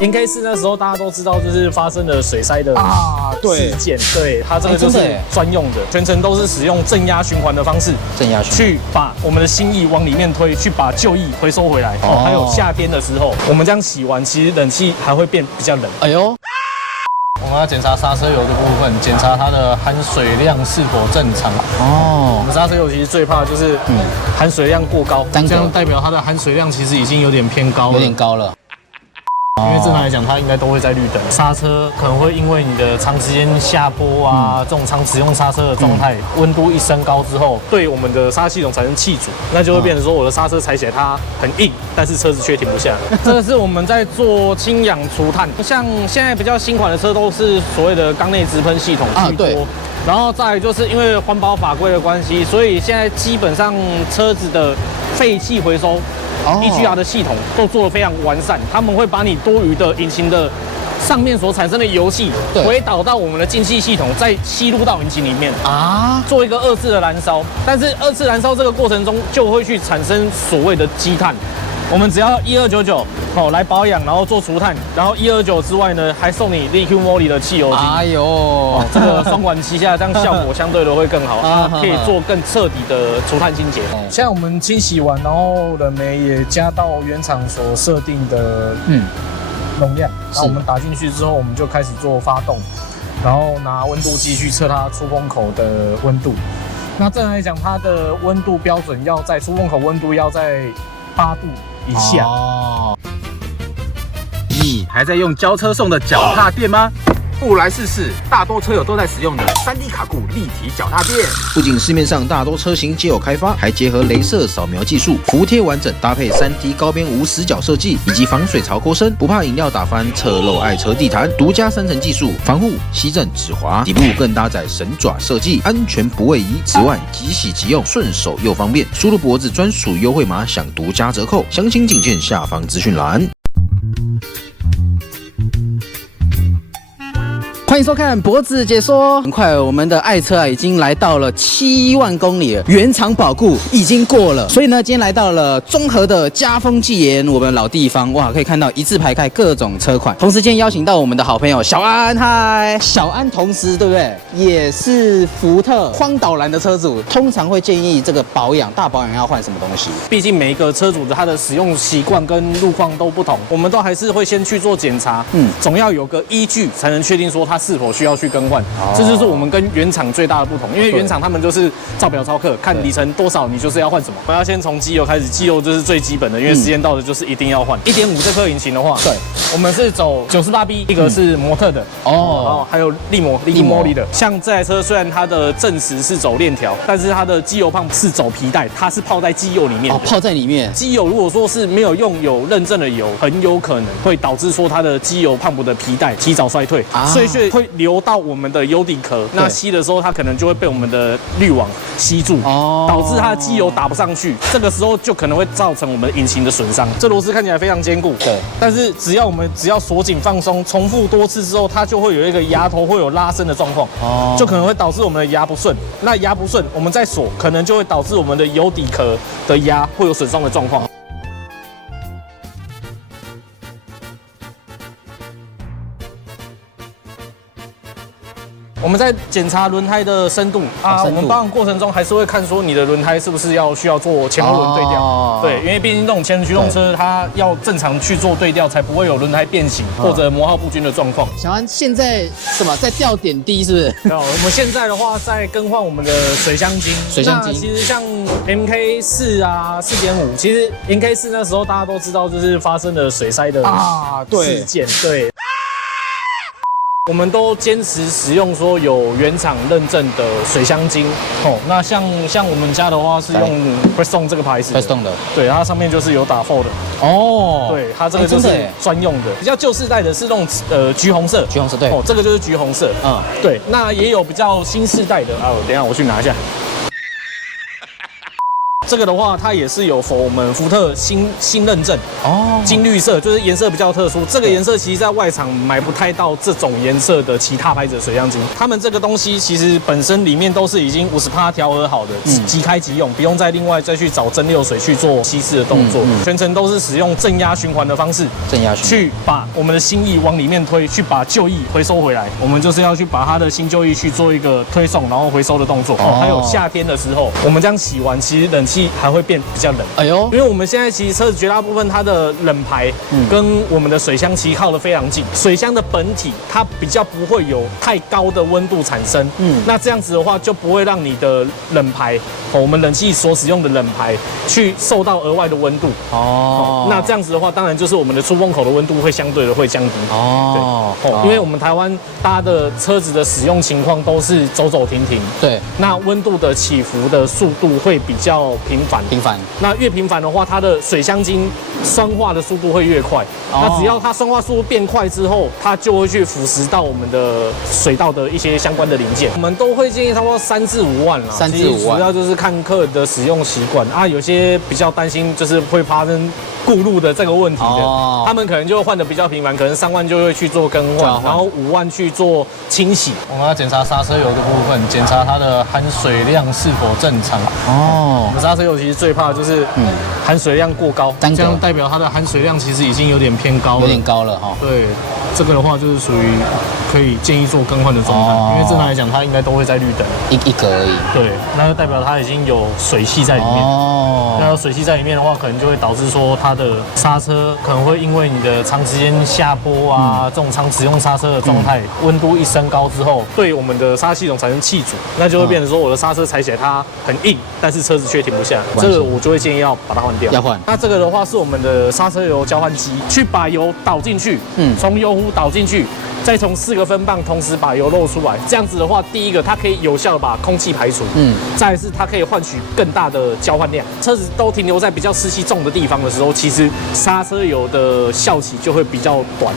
NK4那时候大家都知道，就是发生了水塞的事件，对，它这个就是专用的，全程都是使用正压循环的方式，去把我们的新液往里面推，去把旧液回收回来。还有夏天的时候，我们这样洗完，其实冷气还会变比较冷。哎呦。 我们要检查刹车油的部分，检查它的含水量是否正常。我们刹车油其实最怕就是含水量过高，这样代表它的含水量其实已经有点偏高了，有点高了。 因为正常来讲，它应该都会在绿灯。刹车可能会因为你的长时间下坡啊，这种长使用刹车的状态，温度一升高之后，对我们的刹系统产生气阻，那就会变成说我的刹车踩起来它很硬，但是车子却停不下来。这个是我们在做氢氧除碳，像现在比较新款的车都是所谓的缸内直喷系统居多。然后再来就是因为环保法规的关系，所以现在基本上车子的废气回收。 EGR 的系统都做得非常完善，他们会把你多余的引擎的上面所产生的油气回导到我们的进气系统，再吸入到引擎里面做一个二次的燃烧。但是二次燃烧这个过程中就会去产生所谓的积碳。我们只要1299来保养，然后做除碳，然后129之外呢，还送你 Liqui Moly 的汽油精。哎呦，这个双管齐下，这样效果相对的会更好，可以做更彻底的除碳清洁。现在我们清洗完，然后冷媒也加到原厂所设定的容量，然后我们打进去之后，我们就开始做发动，然后拿温度计去测它出风口的温度。那正常来讲，它的温度标准要在出风口温度要在8度。 以下你还在用交车送的脚踏垫吗？不来试试，大多车友都在使用的3D 卡固立体脚踏垫。不仅市面上大多车型皆有开发，还结合雷射扫描技术，服贴完整，搭配3D 高边无死角设计以及防水槽钩身，不怕饮料打翻、侧漏爱车地毯。独家3层技术，防护、吸震、止滑，底部更搭载神爪设计，安全不位移。此外，即洗即用，顺手又方便。输入脖子专属优惠码，享独家折扣，详情请见下方资讯栏。 欢迎收看脖子解说。很快，我们的爱车已经来到了7万公里了，原厂保固已经过了，所以呢，今天来到了中和的嘉丰纪研，我们老地方，哇，可以看到一字排开各种车款。同时间邀请到我们的好朋友小安，嗨，小安，同时对不对，也是福特荒岛蓝的车主，通常会建议这个大保养要换什么东西？毕竟每一个车主的他的使用习惯跟路况都不同，我们都还是会先去做检查，总要有个依据才能确定说它是否需要去更换。这就是我们跟原厂最大的不同，因为原厂他们就是照表操课，看里程多少你就是要换什么。我们要先从机油开始，机油就是最基本的，因为时间到了就是一定要换。1.5这颗引擎的话，对，我们是走98B，一个是模特的然后还有力摩的。像这台车虽然它的正时是走链条，但是它的机油泵是走皮带，它是泡在机油里面。泡在里面。机油如果说是没有用有认证的油，很有可能会导致说它的机油泵的皮带提早衰退，所以会流到我们的油底壳。那吸的时候，它可能就会被我们的滤网吸住，导致它的机油打不上去。这个时候就可能会造成我们引擎的损伤。这螺丝看起来非常坚固，对，但是只要锁紧放松，重复多次之后，它就会有一个牙头会有拉伸的状况，就可能会导致我们的牙不顺。那牙不顺，我们再锁，可能就会导致我们的油底壳的牙会有损伤的状况。我们在检查轮胎的深度我们保养过程中还是会看说你的轮胎是不是需要做前后轮对调，对，因为毕竟这种前驱动车它要正常去做对调，才不会有轮胎变形或者磨耗不均的状况。小安现在什么在吊点滴是不是？我们现在的话在更换我们的水箱精。那其实像 MK4 4.5，其实 MK4那时候大家都知道就是发生了水塞的事件，对。我们都坚持使用说有原厂认证的水箱精那像我们家的话是用 Prestone 这个牌子 ，Prestone 的，对，它上面就是有打 4的对，它这个就是专用的。比较旧世代的是那种橘红色，对，这个就是橘红色，对。那也有比较新世代的等一下我去拿一下。这个的话，它也是有我们福特新认证哦，金绿色，就是颜色比较特殊。这个颜色其实在外场买不太到这种颜色的其他牌子的水箱机。他们这个东西其实本身里面都是已经50%调和好的，即开即用，不用再另外再去找蒸馏水去做稀释的动作，全程都是使用正压循环的方式，去把我们的新液往里面推，去把旧液回收回来。我们就是要去把它的新旧液去做一个推送，然后回收的动作。还有夏天的时候，我们这样洗完，其实冷气还会变比较冷。哎呦，因为我们现在其实车子绝大部分它的冷排跟我们的水箱其实靠得非常近，水箱的本体它比较不会有太高的温度产生。那这样子的话就不会让你的冷排，我们冷气所使用的冷排去受到额外的温度。那这样子的话，当然就是我们的出风口的温度会相对的会降低。因为我们台湾大家的车子的使用情况都是走走停停。对，那温度的起伏的速度会比较频繁。那越频繁的话，它的水箱精酸化的速度会越快。那只要它酸化速度变快之后，它就会去腐蚀到我们的水道的一些相关的零件。我们都会建议差不多3至5万啦。3至5万，主要就是看客人的使用习惯啊。有些比较担心就是会发生顾路的这个问题的，他们可能就换的比较频繁，可能3万就会去做更换，然后5万去做清洗。我们要检查刹车油的部分，检查它的含水量是否正常。我们刹车油其实最怕的就是含水量过高，这样代表它的含水量其实已经有点偏高了，对，这个的话就是属于可以建议做更换的状态，因为正常来讲它应该都会在绿灯一格而已。对，那就代表它已经有水汽在里面。那有水汽在里面的话，可能就会导致说它的刹车可能会因为你的长时间下坡啊，这种长使用刹车的状态，温度一升高之后，对我们的刹车系统产生气阻，那就会变成说我的刹车踩起来它很硬，但是车子却停不下来，这个我就会建议要把它换掉。要换。那这个的话是我们的刹车油交换机，去把油倒进去，从油壶倒进去，再从4个分泵同时把油漏出来。这样子的话，第一个它可以有效的把空气排除，再来是它可以换取更大的交换量。车子都停留在比较湿气重的地方的时候，其实刹车油的效期就会比较短。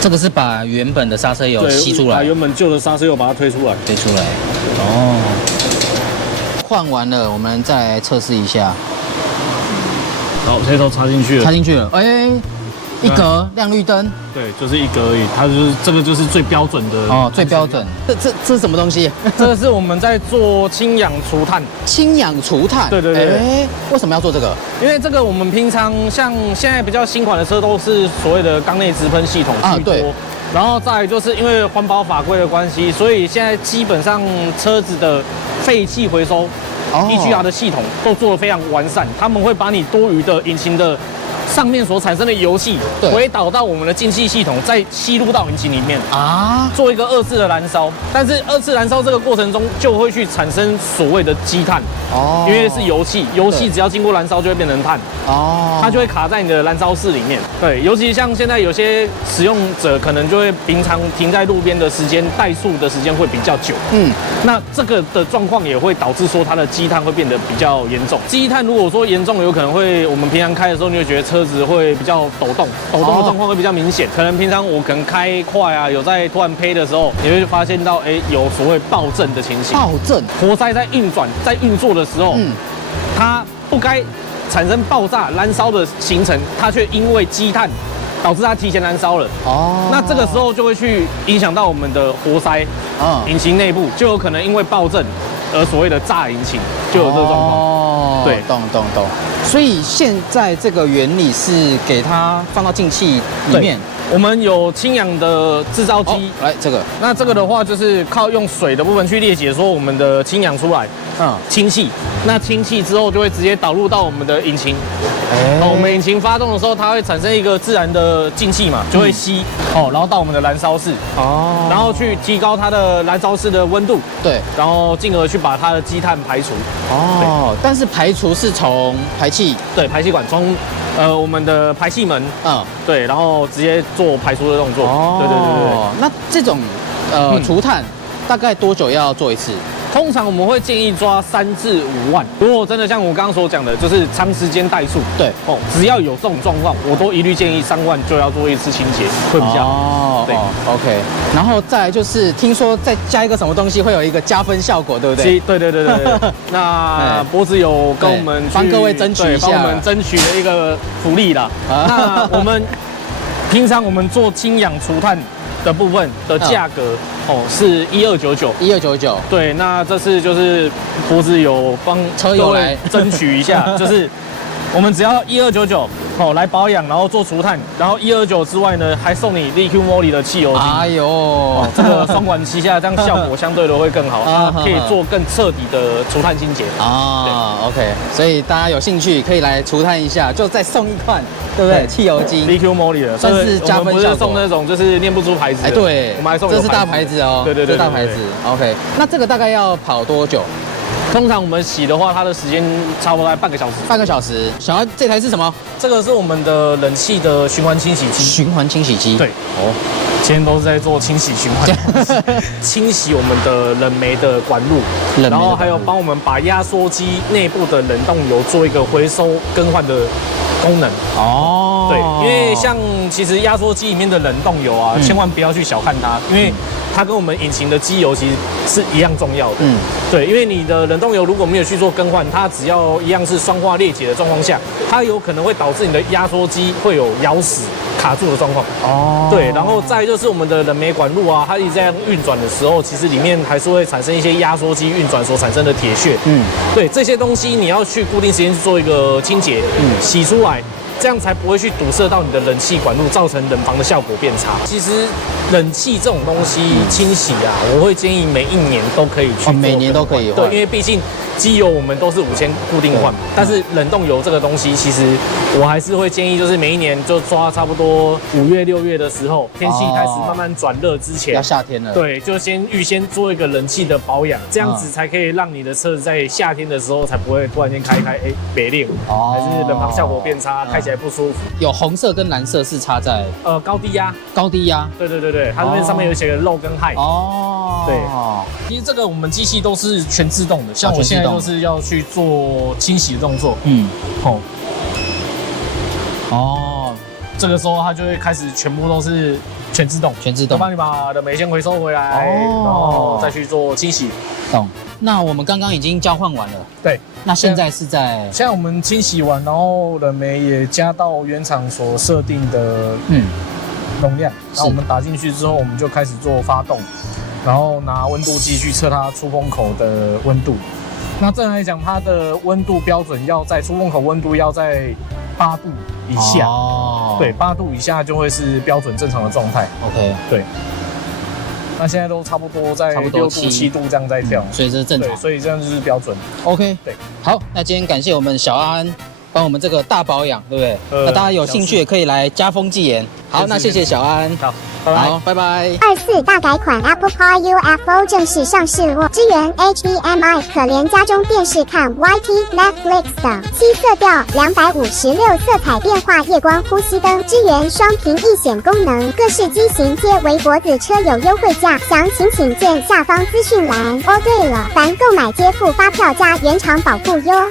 这个是把原本的刹车油吸出来，把原本旧的刹车油把它推出来。换完了，我们再来测试一下。好，这都插进去了。一格亮绿灯，对，就是一格而已。它就是这个就是最标准的最标准。这是什么东西？这个是我们在做氢氧除碳。氢氧除碳？对。为什么要做这个？因为这个我们平常像现在比较新款的车都是所谓的缸内直喷系统居多。然后再来就是因为环保法规的关系，所以现在基本上车子的废气回收，EGR 的系统都做得非常完善。他们会把你多余的引擎的上面所产生的油气回导到我们的进气系统，再吸入到引擎里面做一个2次的燃烧。但是2次燃烧这个过程中就会去产生所谓的积碳因为是油气，油气只要经过燃烧就会变成碳它就会卡在你的燃烧室里面。对，尤其像现在有些使用者可能就会平常停在路边的时间，怠速的时间会比较久。那这个的状况也会导致说它的积碳会变得比较严重。积碳如果说严重，有可能会我们平常开的时候你会觉得车子会比较抖动的状况会比较明显。可能平常我可能开快啊，有在突然呸的时候，你会发现到有所谓爆震的情形。活塞在运转在运作的时候，它不该产生爆炸燃烧的形成，它却因为积碳导致它提前燃烧了。那这个时候就会去影响到我们的活塞，引擎内部就有可能因为爆震而所谓的炸引擎，就有这个状况。对，懂。所以现在这个原理是给它放到进气里面。我们有氢氧的制造机，来这个。那这个的话就是靠用水的部分去裂解说我们的氢氧出来，氢气。那氢气之后就会直接导入到我们的引擎。我们引擎发动的时候，它会产生一个自然的进气嘛，就会吸然后到我们的燃烧室然后去提高它的燃烧室的温度，对，然后进而去把它的积碳排除。但是排除是从排气，对，排气管从我们的排气门，对，然后直接做排除的动作。对。那这种除碳大概多久要做一次？通常我们会建议抓3至5万。如果真的像我刚刚所讲的，就是长时间怠速，对哦，只要有这种状况，我都一律建议3万就要做一次清洁，会比较好。哦，对 ，OK。然后再来就是听说再加一个什么东西会有一个加分效果，对不对？对。那脖子有跟我们帮各位争取一下，帮我们争取了一个福利啦。那我们平常我们做氢氧除碳的部分的价格是1299，对，那这次就是脖子有帮车友来争取一下，就是我们只要1299来保养，然后做除碳，然后129之外呢，还送你 Liqui Moly 的汽油精。哎呦，这个双管齐下，这样效果相对的会更好，可以做更彻底的除碳清洁。OK， 所以大家有兴趣可以来除碳一下，就再送一款，对不对？汽油精 Liqui Moly 的，算是加分效果。不是送那种就是念不出牌子的，对，我们还送这是大牌子哦，对，这是大牌子。OK， 那这个大概要跑多久？通常我们洗的话，它的时间差不多半个小时。半个小时。小安，这台是什么？这个是我们的冷气的循环清洗机。循环清洗机。对。今天都是在做清洗循环，清洗我们的冷媒的管路，然后还有帮我们把压缩机内部的冷冻油做一个回收更换的功能。对，因为像其实压缩机里面的冷冻油啊，千万不要去小看它，因为它跟我们引擎的机油其实是一样重要的。对，因为你的冷冻油如果没有去做更换，它只要一样是酸化裂解的状况下，它有可能会导致你的压缩机会有咬死、卡住的状况。对，然后再就是我们的冷媒管路啊，它一直在运转的时候，其实里面还是会产生一些压缩机运转所产生的铁屑。对，这些东西你要去固定时间去做一个清洁，洗出来。这样才不会去堵塞到你的冷气管路，造成冷房的效果变差。其实冷气这种东西清洗啊，我会建议每1年都可以去做，每年都可以换。对，因为毕竟机油我们都是5000固定换，但是冷冻油这个东西，其实我还是会建议，就是每1年就抓差不多5月、6月的时候，天气开始慢慢转热之前，要夏天了，对，就预先做一个冷气的保养，这样子才可以让你的车子在夏天的时候才不会突然间开没亮，还是冷房效果变差，开起来不舒服。有红色跟蓝色是差在高低压，对，它这边上面有写个 low 跟 high。对，其实这个我们机器都是全自动的，像我现在就是要去做清洗的动作，这个时候它就会开始全部都是全自动，我帮你把冷媒先回收回来，然后再去做清洗。懂。那我们刚刚已经交换完了，对。那现在是在现在我们清洗完，然后冷媒也加到原厂所设定的容量，然后我们打进去之后，我们就开始做发动，然后拿温度计去测它出风口的温度。那正常来讲，它的温度标准要在出风口温度要在8度以下，对，8度以下就会是标准正常的状态。OK， 对。那现在都差不多在6度、7度这样在跳，所以这是正常，对，所以这样就是标准。OK， 对，好，那今天感谢我们小安帮我们这个大保养，对不对？那大家有兴趣也可以来加风纪言。好，那谢谢小安。好，好，拜拜。24大改款 Apple Car UFO 正式上市咯，支援 HDMI， 可连家中电视看 YT、Netflix 等。7色调，256色彩变化夜光呼吸灯，支援双屏易显功能，各式机型皆为脖子车友优惠价，详情请见下方资讯栏。哦，对了，凡购买皆附发票加原厂保固哟。